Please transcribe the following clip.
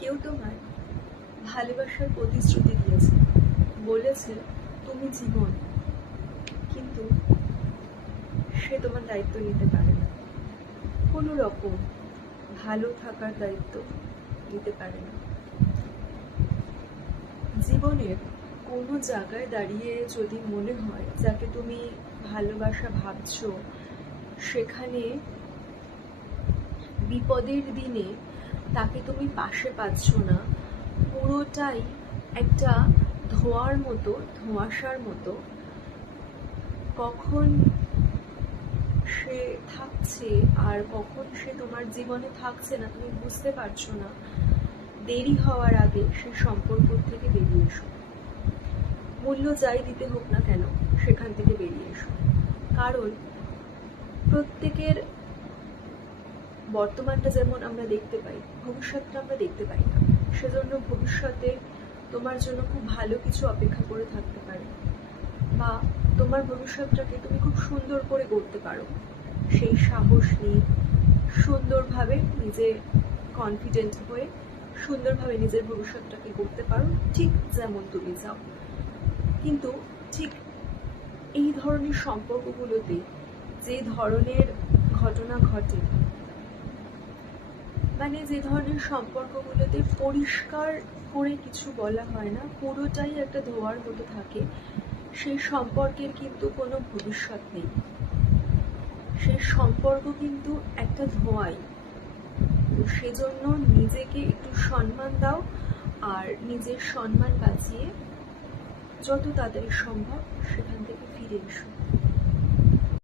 কেউ তোমায় ভালোবাসার প্রতিশ্রুতি দিয়েছে, বলেছে তুমি জীবন, কিন্তু সে তোমার দায়িত্ব নিতে পারে না, কোনো রকম ভালো থাকার দায়িত্ব নিতে পারে না। জীবনের কোনো জায়গায় দাঁড়িয়ে যদি মনে হয় যাকে তুমি ভালোবাসা ভাবছো, সেখানে বিপদের দিনে তাকে তুমি পাশে পাচ্ছ না, পুরোটাই একটা ধোঁয়ার মতো, ধোঁয়াশার মতো, কখন সে থাকছে আর কখন সে তোমার জীবনে থাকছে না তুমি বুঝতে পারছো না, দেরি হওয়ার আগে সে সম্পর্ক থেকে বেরিয়ে এসো। মূল্য যাই দিতে হোক না কেন সেখান থেকে বেরিয়ে এসো। কারণ প্রত্যেকের বর্তমানটা যেমন আমরা দেখতে পাই, ভবিষ্যৎটা আমরা দেখতে পাই না। সেজন্য ভবিষ্যতে তোমার জন্য খুব ভালো কিছু অপেক্ষা করে থাকতে পারে, বা তোমার ভবিষ্যৎটাকে তুমি খুব সুন্দর করে গড়তে পারো। সেই সাহস নিয়ে সুন্দরভাবে নিজে কনফিডেন্ট হয়ে সুন্দরভাবে নিজের ভবিষ্যৎটাকে গড়তে পারো, ঠিক যেমন তুমি চাও। কিন্তু ঠিক এই ধরনের সম্পর্কগুলোতে যে ধরনের ঘটনা ঘটে, মানে যে ধরনের সম্পর্কগুলোতে পরিষ্কার করে কিছু বলা হয় না, পুরোটাই একটা ধোঁয়ার মতো থাকে, সেই সম্পর্কের কিন্তু কোনো ভবিষ্যৎ নেই। সেই সম্পর্ক কিন্তু একটা ধোঁয়াই। তো সেজন্য নিজেকে একটু সম্মান দাও, আর নিজের সম্মান বাঁচিয়ে যত তাড়াতাড়ি সম্ভব সেখান থেকে ফিরে এসো।